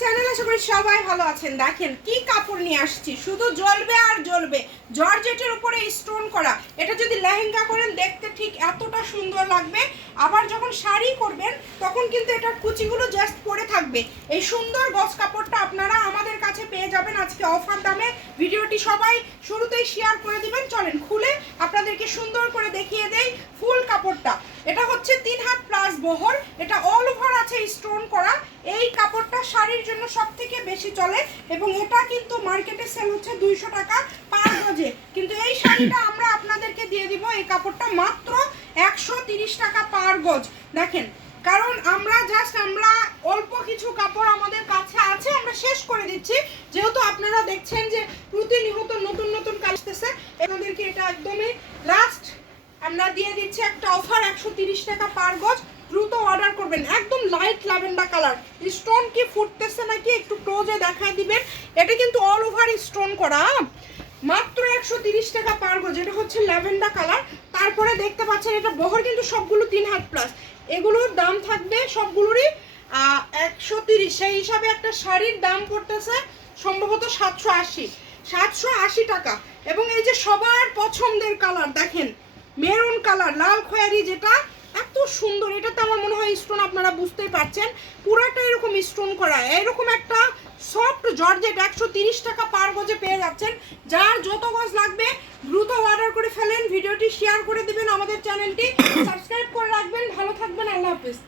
Channel, আশা করি সবাই ভালো আছেন। দেখেন কি কাপড় নিয়ে আসছি, শুধু জ্বলবে আর জ্বলবে। জর্জেটের উপরে স্টোন করা, এটা যদি লেহেঙ্গা করেন দেখতে ঠিক এতটা সুন্দর লাগবে। আবার যখন শাড়ি করবেন তখন কিন্তু এটার কুচিগুলো জাস্ট পরে থাকবে। এই সুন্দর গজ কাপড়টা আপনারা আমাদের কাছে পেয়ে যাবেন আজকে অফার দামে। ভিডিওটি সবাই শুরুতেই শেয়ার করে দিবেন। চলেন খুলে আপনাদেরকে সুন্দর করে দেখিয়ে দেই ফুল কাপড়টা। এটা হচ্ছে 3 হাত প্লাস বহর, এটা অল ওভার আছে স্টোন করা। এই কাপড়টা শাড়ির জন্য সব থেকে বেশি চলে এবং এটা কিন্তু মার্কেটে সেল হচ্ছে 200 টাকা পার গজে, কিন্তু এই শাড়িটা আমরা আপনাদেরকে দিয়ে দিব এই কাপড়টা মাত্র 130 টাকা পার গজ। দেখেন, কারণ আমরা অল্প কিছু কাপড় আমাদের কাছে আছে, আমরা শেষ করে দিচ্ছি। যেহেতু আপনারা দেখছেন যে প্রতিনিয়ত নতুন নতুন কাজ আসতেছে, আপনাদেরকে এটা একদমই লাস্ট আমরা দিয়ে দিচ্ছি একটা অফার 130 টাকা পার গজ। দ্রুত অর্ডার করবেন। একদম লাইট ল্যাভেন্ডার কালার, স্টোন কি ফুটতেছে নাকি একটু ক্লোজে দেখায় দিবেন। এটা কিন্তু অল ওভার স্টোন করা, মাত্র 130 টাকা পার গজ। এটা হচ্ছে ল্যাভেন্ডার কালার। তারপরে দেখতে পাচ্ছেন এটা বহর কিন্তু সবগুলো 3 হাত প্লাস। এগুলোর দাম থাকবে সবগুলোরই 130। সেই হিসাবে একটা শাড়ির দাম পড়তেছে সম্ভবত 780 টাকা। এবং এই যে সবার পছন্দের কালার দেখেন, মেরুন কালার, লাল খয়েরি, যেটা এত সুন্দর। এটাতে আমার মনে হয় স্টোন আপনারা বুঝতেই পারছেন, পুরাটা এরকম স্টোন করা। এরকম একটা সফট জর্জেট 130 টাকা পার গজে পেয়ে যাচ্ছেন। যার যত গজ লাগবে দ্রুত অর্ডার করে ফেলেন। ভিডিওটি শেয়ার করে দিবেন, আমাদের চ্যানেলটি সাবস্ক্রাইব করে রাখবেন। ভালো থাকবেন, আল্লাহ হাফেজ।